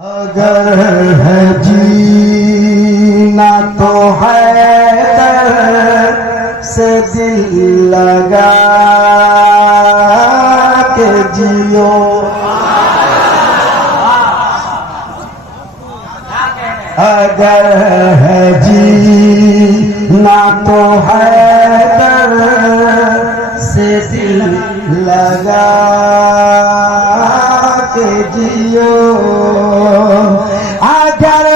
अगर है जीना तो हैदर से दिल लगा के जियो। अगर है जीना तो हैदर से दिल लगा के जियो। अगर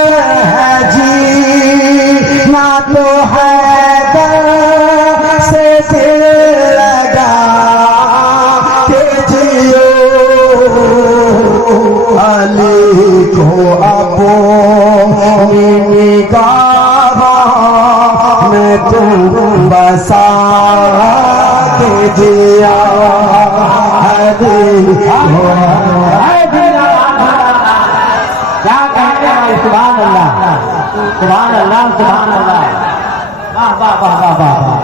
है जीना तो हैदर से दिल लगा के जियो। अली को अपनी निगाहों में तुम बसा के जिया। क्या कहते हैं? सुभान अल्लाह, सुभान अल्लाह, सुभान अल्लाह। वाह वाह वाह वाह वाह।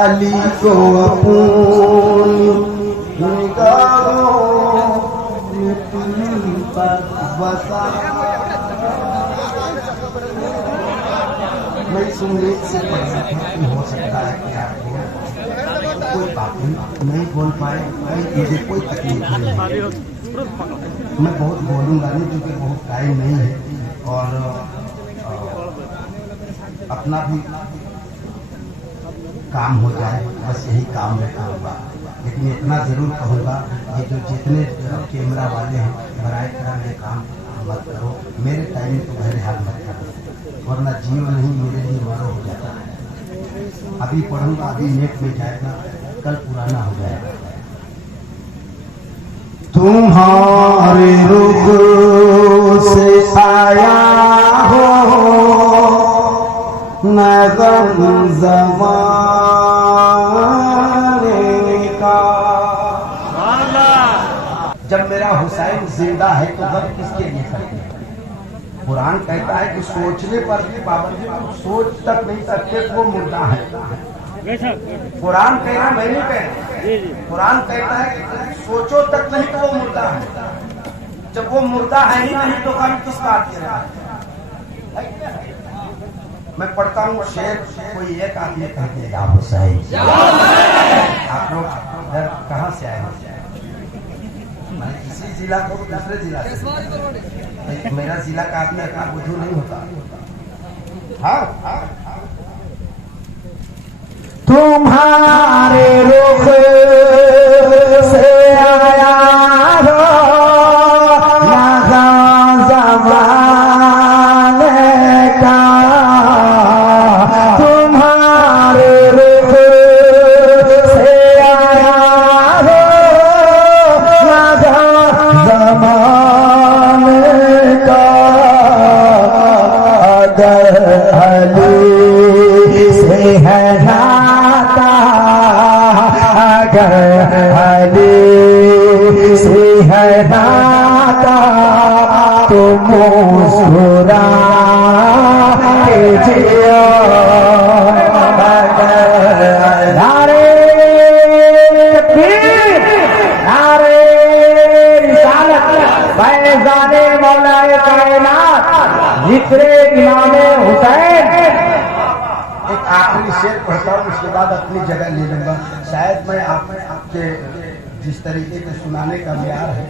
अली को अपनी निगाहों में तुम बसा। मैं सुनीत से पढ़ना हो सकता है कि आप कोई बात नहीं बोल पाए, मुझे कोई तकलीफ नहीं है। मैं बहुत बोलूँगा नहीं क्योंकि बहुत टाइम नहीं है और अपना भी काम हो जाए, बस यही काम में करूँगा। लेकिन इतना ज़रूर कहूँगा कि जो जितने कैमरा वाले हैं बराए करम ये काम मत करो, मेरे टाइम में तो बहरहाल मत करो, वरना जीवन नहीं मेरे लिए मरो हो जाता है। अभी पढ़ूंगा, अभी नेट में जाएगा, कल पुराना हो जाएगा। तुम्हारे रुख से आया हो नगम ज़माने का। जब मेरा हुसैन जिंदा है तो गम किसके लिए करते हैं? कुरान कहता है कि सोचने पर भी पाबंदी, सोच तक नहीं सकते तो वो मुर्दा है। कुरान कह रहा, मैं नहीं कह रहा। कुरान कहता है कि सोचो तक नहीं तो वो मुर्दा है। जब वो मुर्दा है ही नहीं तो गम किस बात के रहा है? मैं पढ़ता हूँ शेर, कोई एक आदमी कहते हैं या हुसैन। आप लोग कहाँ से आए? इसी जिला को दूसरे जिला से? मेरा जिला का आदमी अपना बुद्धू नहीं होता। हाँ, तुम्हारे रुख से आया हो नगा ज़माने का। तुम्हारे रुख से आया हो नगा ज़माने का। अगर अली से है नाता, अगर अली से है नाता तो मुस्कुरा के जियो। नारे तकबीर, नारे रिसालत, फैज़ाने मौलाए कायनात, जिक्रे इमामे हुसैन। एक आखिरी शेर पढ़ता हूँ, उसके बाद अपनी जगह ले लूंगा। शायद मैं आपके जिस तरीके से सुनाने का म्यार है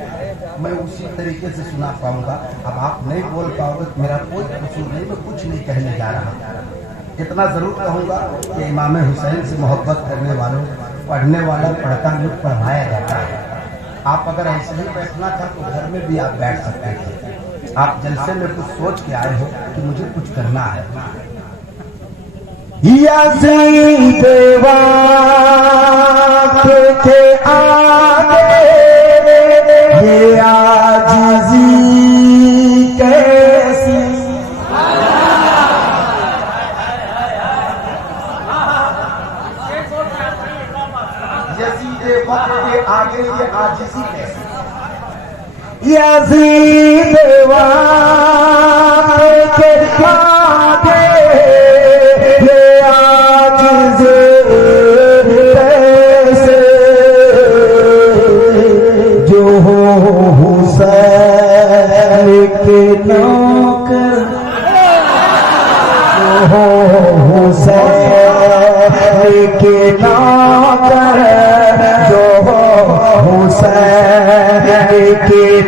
मैं उसी तरीके से सुना पाऊंगा। अब आप नहीं बोल पाओगे तो मेरा कोई कसूर नहीं, मैं कुछ नहीं कहने जा रहा। इतना जरूर कहूँगा कि इमाम हुसैन से मोहब्बत करने वालों, पढ़ने वाला पढ़ता हुआ पढ़ाया जाता है। आप अगर ऐसे ही बैठना था तो घर में भी आप बैठ सकते थे। आप जलसे में कुछ सोच के आए हो कि मुझे कुछ करना है। यज़ीद वक्त के आगे ये आजिज़ी कैसी। यज़ीद वक्त के आगे ये आजिज़ी कैसी। यज़ीद वक्त के आगे ये आजिज़ी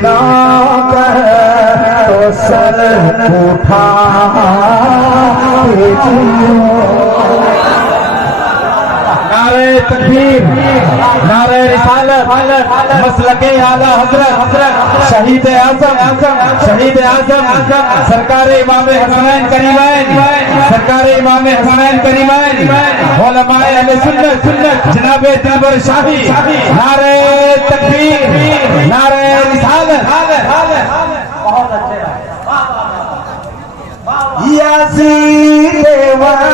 नौकर तो सर उठा के जियो। नारे तकबीर, नारे रिसालत, मसलके आला हजरत शहीद आजम, शहीद आजम सरकार इमाम हसनैन करीमैन, सरकार इमाम हसनैन करीमैन, उलमाए अहले सुन्नत जनाब दिलबर शाही। नारे तकबीर, नारे रिसालत। बहुत अच्छे याज़ीद वक्त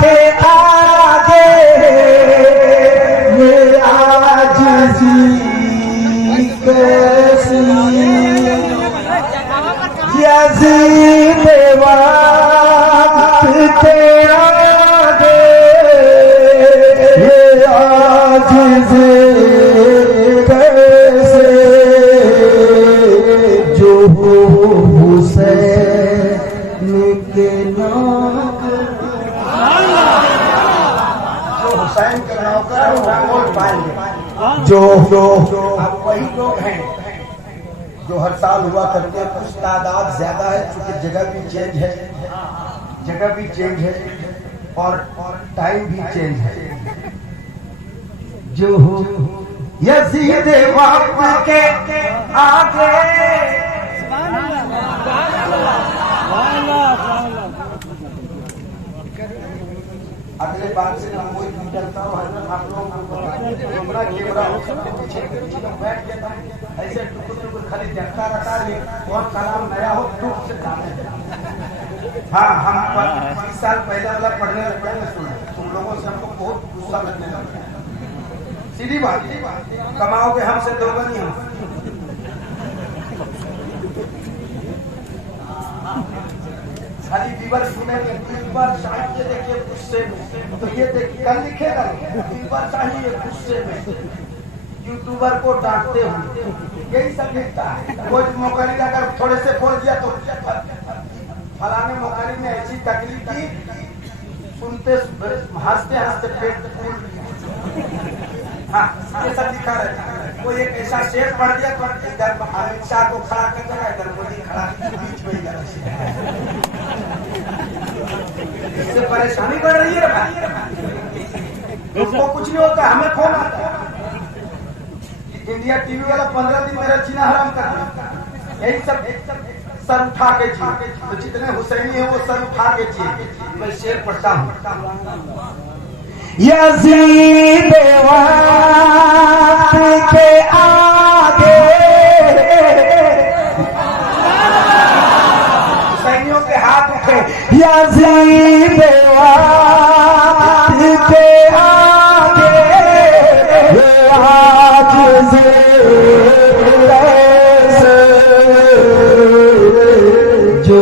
के आगे ये आजिज़ी कैसी, याज़ीद वक्त के आगे ये आजिज़ी कैसे, जो हुसैन के नौकर, जो हुसैन के नौकर वो पाएंगे। जो अब वही लोग हैं जो हर साल हुआ करते हैं। कुछ तादाद ज्यादा है क्योंकि जगह भी चेंज है, जगह भी चेंज है और टाइम भी चेंज है। जो यज़ीद वक्त के आगे अगले बात से मैं कोई निकलता हूँ। आप लोग कैमरा पीछे बैठ जाता है ऐसे टुकुर खाली देखता रहता है। और कलाम नया हो टूट से जाने। हाँ, हम 20 साल पहले वाला पढ़ने लगते हैं। सुना तुम लोगों से हमको बहुत गुस्सा लगने लगा। सीधी बात, कमाओगे हमसे दोगे नहीं हम। खाली बीबर सुनेंगे, बीबर साहित्य देखिए गुस्से में, तो ये देखिए कल लिखेगा बीबर चाहिए गुस्से में यूट्यूबर को डांटते हुए, यही सब लिखता है। कोई मोकारी अगर थोड़े से बोल दिया तो फलाने मोकारी ने ऐसी तकलीफ की, सुनते हंसते हंसते पेट फूल। हाँ, ये सब लिखा रहता है। कोई एक ऐसा शेर पढ़ दिया तो इधर अमित शाह को खड़ा कर देगा, इधर मोदी खड़ा बीच में। इससे परेशानी बढ़ रही है भाई। उसको कुछ नहीं होता, हमें फोन आता है। इंडिया टीवी वाला 15 दिन मेरा जीना हराम कर दिया। यही सब सर उठा के जिए, तो जितने हुसैनी है वो सर उठा के जिए। मैं शेर पढ़ता हूँ। यज़ीद वक्त के आगे हुसैनियों के हाथ उठे। यज़ीद वक्त के आगे ये आजिज़ी कैसे, जो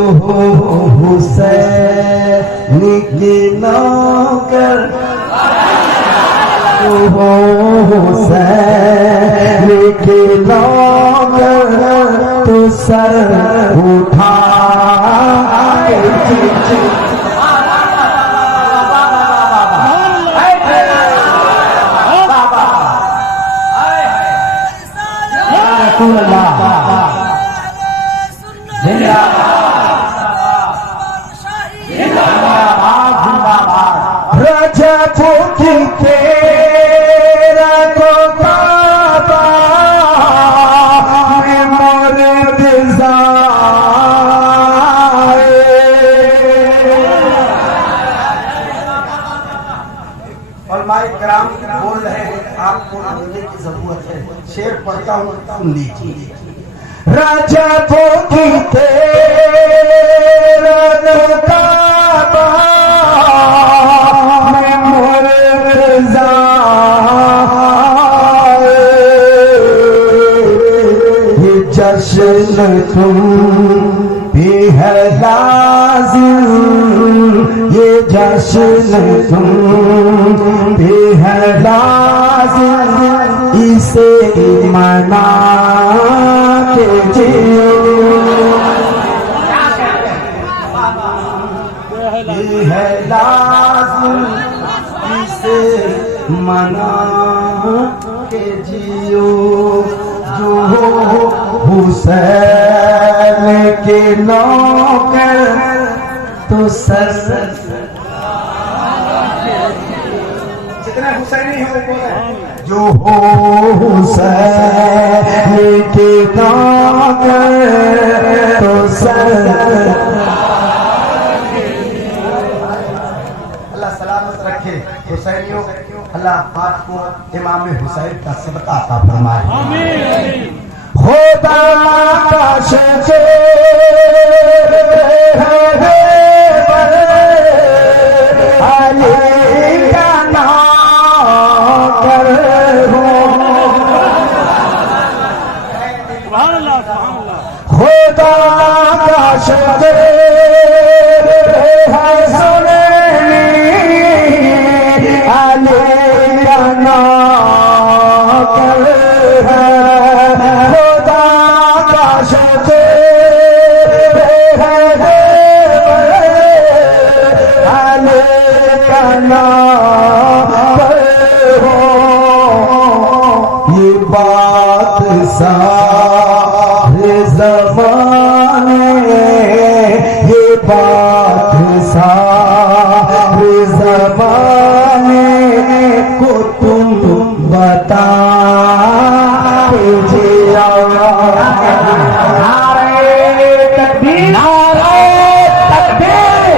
हुसैन की नौकर, हुसैन की नौकर तो सर उठा के बोल रहे हैं, आपको बोलने की जरूरत है। शेर पढ़ता हूँ, सुन लीजिए। राजा भोगी तेरा काबा में मुर्तज़ा, ये जश्न तुम भी है लाज़िम, ये जश्न तुम भी है लाज़िम, इसे मना के जियो। ये है लाज़िम, इसे मना के जियो। जो हुसैन के नौकर तो सर जितने हुसैनी है वो बोले जो हुसैन के नौकर तो सर। अल्लाह सलामत रखे हुसैनियों, अल्लाह आपको इमाम हुसैन का सदका अता फरमाए। खुदा का शुक्र है अली का नौकर हूँ। खुदा का शुक्र है सुनैनी अली का नौकर है। खुदा का शुक्र है अली का नौकर हो। ये बात सारे ज़माने, ये बात सारे ज़माने को तुम बता दीजिए। नारे तकबीर, नारे तकबीर,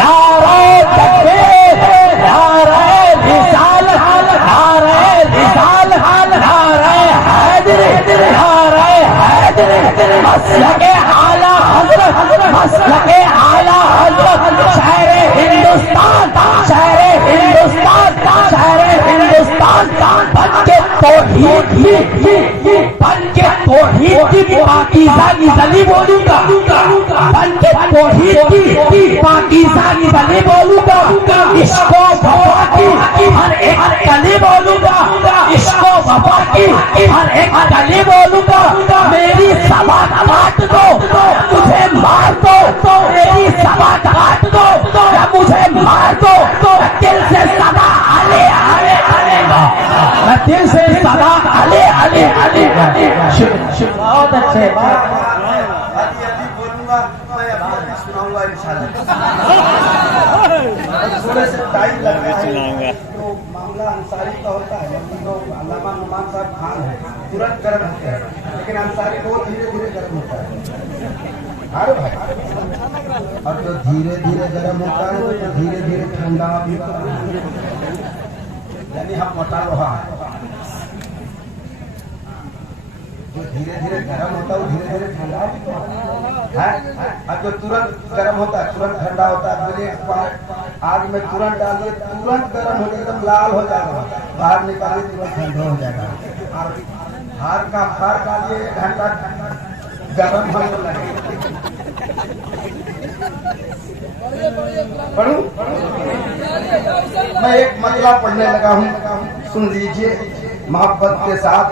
नारे तकबीर, नारे रिसालत, नारे रिसालत, नारे हैदरी, नारे हैदरी, मसलके आला हज़रत, मसलके आला हज़रत, शहरे हिंदुस्तान, शहरे हिंदुस्तान, शहरे हिंदुस्तान बन के तौहीद की पाकीज़ा गज़ली बोलूंगा, बन के तौहीद की पाकीज़ा गज़ली बोलूंगा। इसको वफा की हर एक कली बोलूंगा, इसको वफा की हर एक कली बोलूंगा। मेरी सभा काट दो मुझे मार दो, मेरी सभा काट दो या मुझे मार दो, दिल से सदा अली अली अली, मैं दिल से सदा अली अली अली। बहुत अच्छे बात बोलूंगा, मैं अभी सुनाऊंगा इंशाल्लाह। थोड़े से टाइम लगेगा तो मामला अंसारी का होता है, तो अल्लामा नुमान साहब खान है तुरंत गर्म होते हैं, लेकिन अंसारी बहुत धीरे धीरे गर्म होता है। अरे भाई और जो धीरे धीरे गर्म होता है तो धीरे धीरे ठंडा भी होता है, यानी हम मोटा लोहा है। जो धीरे धीरे गर्म होता है वो धीरे धीरे ठंडा भी तो है, और जो तुरंत गर्म होता है तुरंत ठंडा होता है। मुझे आग में तुरंत डालिए, तुरंत गर्म हो जाएगा, एकदम लाल हो जाएगा, बाहर निकालिए तुरंत ठंडा हो जाएगा। हार का फार डालिए, 1 घंटा गर्म होने लगेगा। पढ़ूं? मैं एक मतला पढ़ने लगा हूँ, सुन लीजिए मोहब्बत के साथ।